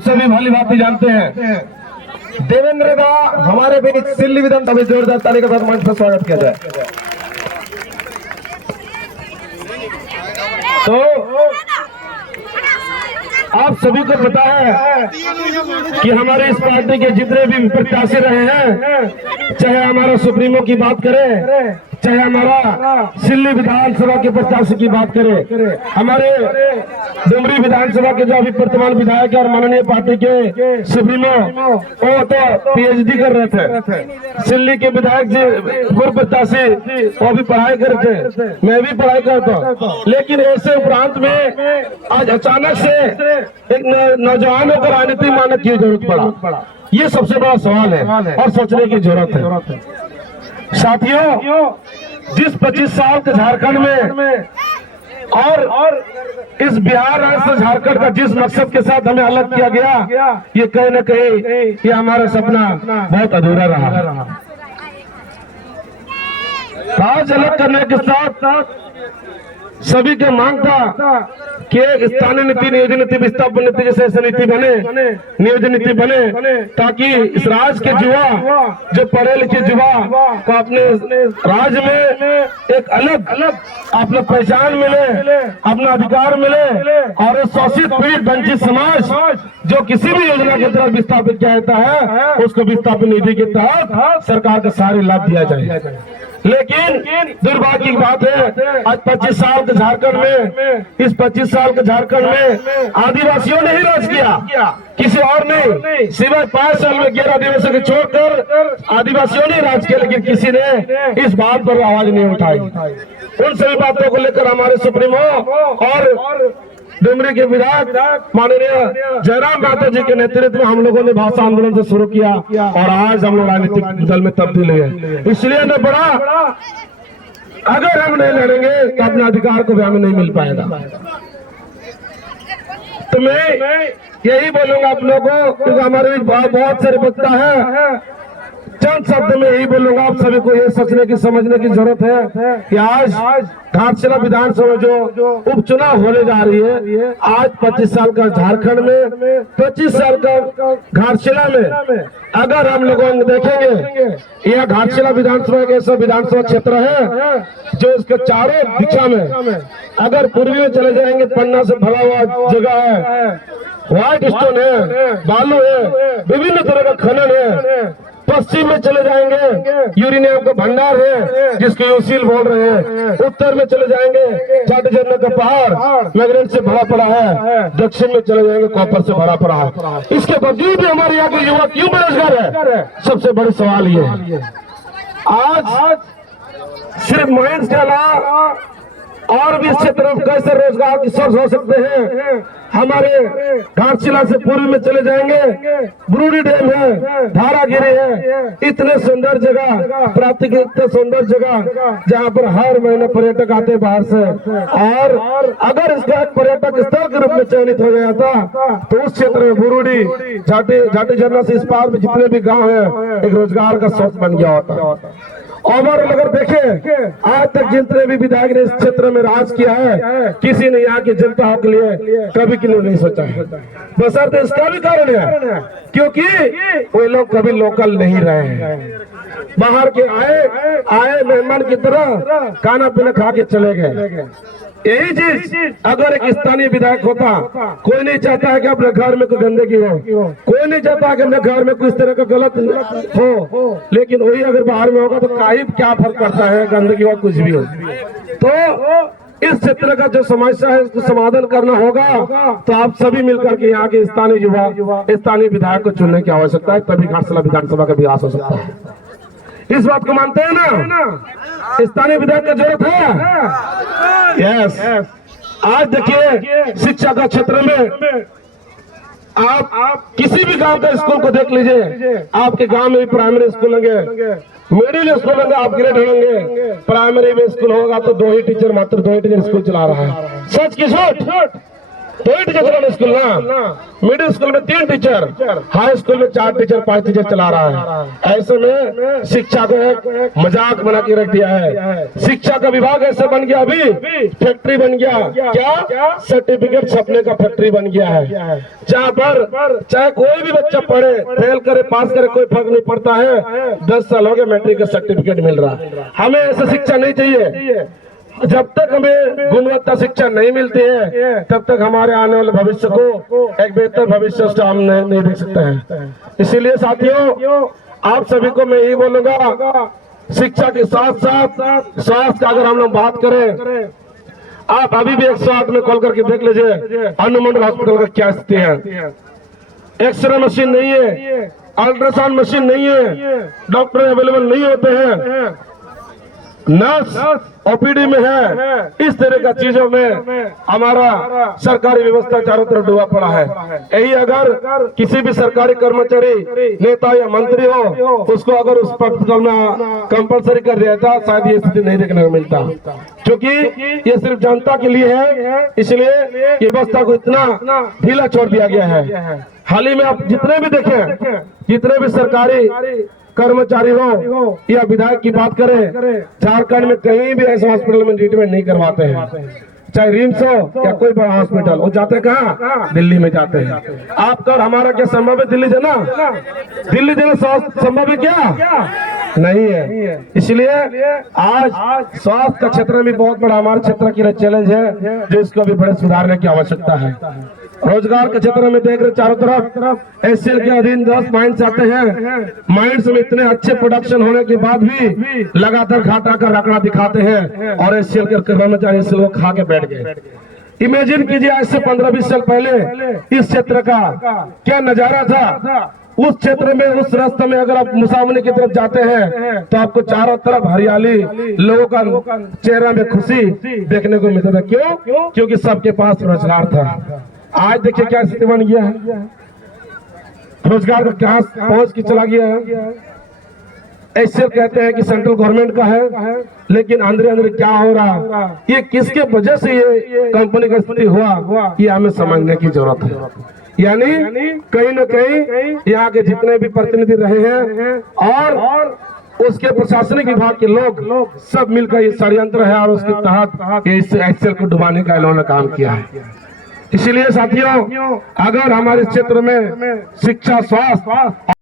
सभी भली भांति जानते हैं, देवेंद्र का हमारे बीच सिल्ली विधानसभा में जोरदार ताली के साथ मंच पर स्वागत किया जाए। तो आप सभी को पता है कि हमारे इस पार्टी के जितने भी प्रत्याशी रहे हैं, चाहे हमारा सुप्रीमो की बात करें, चाहे हमारा सिल्ली विधानसभा के प्रत्याशी की बात करें, हमारे डुमरी विधानसभा के जो अभी वर्तमान विधायक और माननीय पार्टी के सुप्रीमो वो तो पीएचडी कर रहे थे। सिल्ली के विधायक जी पूर्व प्रत्याशी वो भी पढ़ाई करते, मैं भी पढ़ाई करता हूँ, लेकिन ऐसे उपरांत में आज अचानक से एक नौजवानों को राजनीति मानक की जरूरत पड़ा। ये सबसे बड़ा सवाल है और सोचने की जरूरत है। साथियों, जिस 25 साल के झारखंड में और इस बिहार राज्य झारखंड का जिस मकसद के साथ हमें अलग किया गया, ये कहीं न कहीं ये हमारा सपना बहुत अधूरा रहा। आज अलग करने के साथ सभी के मांग था कि एक स्थानीय नीति, नियोजन नीति, विस्थापन नीति जैसे ऐसे नीति बने, नियोजन नीति बने, ताकि इस राज्य के युवा, जो पढ़े लिखे युवा को अपने राज्य में एक अलग अपना पहचान मिले, अपना अधिकार मिले, और शोषित पीड़ित वंचित समाज जो किसी भी योजना के तहत विस्थापित किया जाता है, उसको विस्थापन निधि के तहत सरकार का सारे लाभ दिया जाए। लेकिन दुर्भाग्य की बात है, आज 25 साल के झारखंड में, इस 25 साल के झारखंड में आदिवासियों ने ही राज किया, किसी और नहीं। सिवाय 5 साल में 11 दिवसों के छोड़कर आदिवासियों ने राज किया, लेकिन किसी ने इस बात पर आवाज नहीं उठाई। उन सभी बातों को लेकर हमारे सुप्रीमो और डुमरी के विधायक माननीय जयराम माता जी के नेतृत्व में हम लोगों ने भाषा आंदोलन से शुरू किया, और आज हम लोग राजनीतिक दल में तब्दील हुए। इसलिए न बड़ा, अगर हम नहीं लड़ेंगे तो अपने अधिकार को भी हमें नहीं मिल पाएगा। तो मैं यही बोलूंगा आप लोगों को, क्योंकि हमारे बहुत सारे वक्ता है, चंद शब्द में यही बोलूंगा, आप सभी को ये सोचने की समझने की जरूरत है कि आज घाटशिला विधानसभा जो उपचुनाव होने जा रही है, आज 25 साल का झारखंड में, 25 साल का घाटशिला में अगर हम लोगों देखेंगे, यह घाटशिला विधानसभा एक ऐसा विधानसभा क्षेत्र है जो इसके चारों दिशा में, अगर पूर्वी में चले जाएंगे, पन्ना से भरा हुआ जगह है, व्हाइट स्टोन है, बालू है, विभिन्न तरह का खनन है। पश्चिम में चले जाएंगे, यूरेनियम का भंडार है जिसको यूसील बोल रहे हैं। उत्तर में चले जाएंगे, चाटी झरना का पहाड़ मैग्नेट से भरा पड़ा है। दक्षिण में चले जाएंगे, कॉपर से भरा पड़ा है। इसके बावजूद भी हमारे यहाँ के युवा क्यों बेरोजगार है? सबसे बड़ी सवाल ये है। आज सिर्फ माइंस के अलावा और भी इस क्षेत्र में कैसे रोजगार की सोर्स हो सकते हैं? हमारे घाटशिला से पूर्व में चले जाएंगे, बुरुडी डैम है, धारागिरी है, इतने सुंदर जगह, प्राकृतिक इतने सुंदर जगह जहाँ पर हर महीने पर्यटक आते हैं बाहर से। और अगर इसका पर्यटक स्थल के रूप में चयनित हो गया था, तो उस क्षेत्र में बुरुडी, झाटी झरना से इस पार में जितने भी गाँव है, एक रोजगार का सोर्स बन गया होता। और अगर देखें, आज तक जितने भी विधायक ने इस क्षेत्र में राज किया है, किसी ने यहाँ की जनता के लिए कभी क्यों नहीं सोचा है। बशर्ते इसका भी कारण है क्योंकि वे लोग कभी लोकल नहीं रहे हैं, बाहर के आए मेहमान की तरह खाना पीना खा के चले गए। यही चीज अगर एक स्थानीय विधायक होता, कोई नहीं चाहता है कि अपने घर में कोई गंदगी हो, कोई नहीं चाहता कि अपने घर में कुछ तरह का गलत हो, लेकिन वही अगर बाहर में होगा तो क्या फर्क पड़ता है, गंदगी हो कुछ भी हो। तो इस क्षेत्र का जो समस्या है उसको समाधान करना होगा, तो आप सभी मिलकर के यहाँ के स्थानीय युवा, स्थानीय विधायक को चुनने की आवश्यकता है, तभी घाटशिला विधानसभा का विकास हो सकता है। इस बात को मानते हैं ना? स्थानीय विधायक की जरूरत है। यस। आज देखिए, शिक्षा का क्षेत्र में आप किसी भी गांव का स्कूल को देख लीजिए, आपके गांव में भी प्राइमरी स्कूल होंगे, मिडिल स्कूल होंगे, अपग्रेड होंगे, प्राइमरी में स्कूल होगा तो 2 ही टीचर, मात्र 2 ही टीचर स्कूल चला रहा है। सच की झूठ? तो ही टीचर चलाना स्कूल ना। मिडिल स्कूल में 3 टीचर, हाई स्कूल में 4 टीचर 5 टीचर चला रहा है। ऐसे में शिक्षा को एक मजाक बना के रख दिया है। शिक्षा का विभाग ऐसे बन गया, अभी फैक्ट्री बन गया। क्या? सर्टिफिकेट छपने का फैक्ट्री बन गया है। जहाँ पर चाहे कोई भी बच्चा पढ़े, फेल करे पास करे, कोई फर्क नहीं पड़ता है। 10 साल हो गए मैट्रिक का सर्टिफिकेट मिल रहा है। हमें ऐसा शिक्षा नहीं चाहिए। जब तक हमें गुणवत्ता शिक्षा नहीं मिलती है, तब तक हमारे आने वाले भविष्य को एक बेहतर भविष्य हम नहीं देख सकते हैं। इसीलिए साथियों, आप सभी को मैं यही बोलूंगा, शिक्षा के साथ साथ स्वास्थ्य का अगर हम लोग बात करें, आप अभी भी 108 में कॉल करके देख लीजिए अनुमंडल हॉस्पिटल का क्या स्थिति है। एक्सरे मशीन नहीं है, अल्ट्रासाउंड मशीन नहीं है, डॉक्टर अवेलेबल नहीं होते हैं, नर्स ओपीडी में है। इस तरह का चीजों में हमारा सरकारी व्यवस्था चारों तरफ डूबा पड़ा है। यही अगर किसी भी सरकारी कर्मचारी, नेता या मंत्री हो, उसको अगर उस पद करना कंपलसरी कर दिया था, शायद ये स्थिति नहीं देखने को मिलता। क्योंकि ये सिर्फ जनता के लिए है, इसलिए ये व्यवस्था को इतना ढीला छोड़ दिया गया है। हाल ही में आप जितने भी देखें, जितने भी सरकारी कर्मचारी हो या विधायक की बात करें, झारखंड में कहीं भी ऐसे हॉस्पिटल में ट्रीटमेंट नहीं करवाते हैं। चाहे रिम्स हो या कोई बड़ा हॉस्पिटल, वो जाते कहाँ? दिल्ली में जाते हैं। आपका और हमारा क्या संभव है दिल्ली जाना? दिल्ली जाना संभव है क्या? नहीं है। इसलिए आज स्वास्थ्य का क्षेत्र में बहुत बड़ा हमारे क्षेत्र के लिए चैलेंज है, जिसको भी बड़े सुधारने की आवश्यकता है। रोजगार के क्षेत्र में देख रहे चारों तरफ एससीएल के अधीन 10 माइंस आते हैं। माइंस में इतने अच्छे प्रोडक्शन होने के बाद भी लगातार घाटा का रकड़ा दिखाते हैं, और एससीएल के कर्मचारी एससीएल को खा के बैठ गए। इमेजिन कीजिए आज से 15-20 साल पहले इस क्षेत्र का क्या नजारा था। उस क्षेत्र में, उस रास्ते में अगर आप मुसावनी की तरफ जाते हैं तो आपको चारों तरफ हरियाली, लोगों का चेहरा में खुशी देखने को मिलता था। क्यों? क्योंकि सबके पास रोजगार था। आज देखिए क्या स्थिति बन गया है, रोजगार का क्या पहुंच की चला गया है। ऐसे कहते हैं कि सेंट्रल गवर्नमेंट का है, लेकिन अंदर अंदर क्या हो रहा, ये किसके वजह से ये कंपनी का स्थिति हुआ, ये हमें समझने की जरूरत है। यानी कहीं न कहीं यहाँ के जितने भी प्रतिनिधि रहे हैं और उसके प्रशासनिक विभाग के लोग सब मिलकर ये षड्यंत्र है, और उसके तहत एचसीएल को डुबाने का इन्होंने काम किया है। इसीलिए साथियों, अगर हमारे क्षेत्र में शिक्षा, स्वास्थ्य